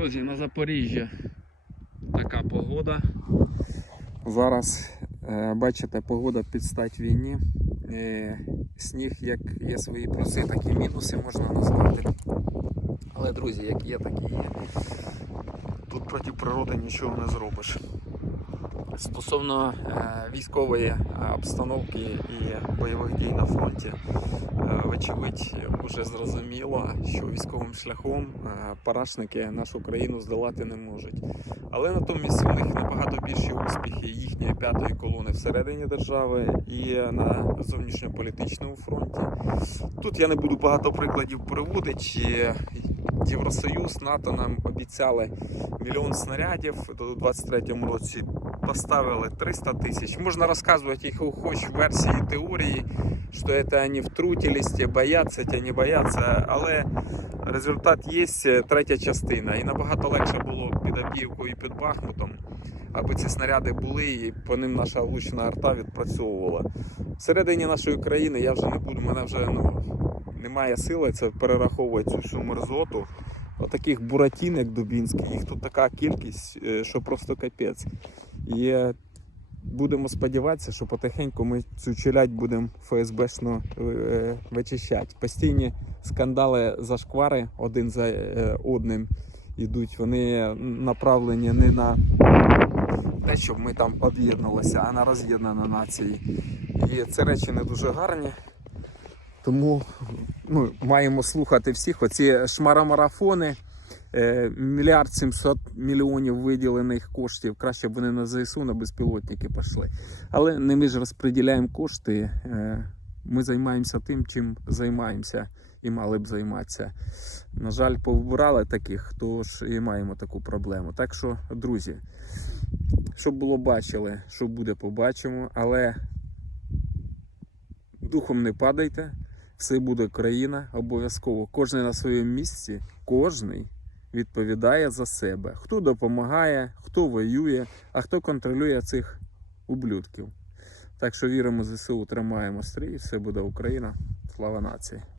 Друзі, на Запоріжжі така погода. Зараз е, бачите, погода під стать війні. Е, Сніг як є свої плюси, так і мінуси можна назвати. Але, друзі, як є, так і є. Тут проти природи нічого не зробиш. Стосовно е, військової е, обстановки і бойових дій на фронті, е, вочевидь, вже зрозуміло, що військовим шляхом парашники нашу країну здолати не можуть. Але натомість у них набагато більші успіхи їхньої п'ятої колони всередині держави і на зовнішньополітичному фронті. Тут я не буду багато прикладів приводити. Чи Євросоюз, НАТО нам обіцяли мільйон снарядів до 23-му році. Поставили 300 тисяч. Можна розказувати їх хоч версії теорії, що це вони втрутились, ті бояться, ті не бояться. Але результат є третя частина. І набагато легше було під Авдіївкою і під Бахмутом, аби ці снаряди були, і по ним наша влучна арта відпрацьовувала. Всередині нашої країни я вже не буду, мене вже ну, немає сили це перераховувати цю всю мерзоту. Отаких буратін, як їх тут така кількість, е, що просто капець. І будемо сподіватися, що потихеньку ми цю челядь будемо ФСБшно е, вичищати. Постійні скандали зашквари один за е, одним йдуть. Вони направлені не на те, щоб ми там об'єдналися, а на роз'єднання нації. І це речі не дуже гарні. Тому ну, маємо слухати всіх. Оці шмарамарафони, е, мільярд сімсот мільйонів виділених коштів. Краще б вони на ЗСУ на безпілотники пішли. Але не ми ж розподіляємо кошти. Е, ми займаємося тим, чим займаємося і мали б займатися. На жаль, повибирали таких, тож і маємо таку проблему. Так що, друзі, щоб було бачили, що буде, побачимо. Але духом не падайте все буде Україна обов'язково. Кожен на своєму місці, кожний відповідає за себе. Хто допомагає, хто воює, а хто контролює цих ублюдків. Так що віримо ЗСУ, тримаємо стрій, все буде Україна. Слава нації!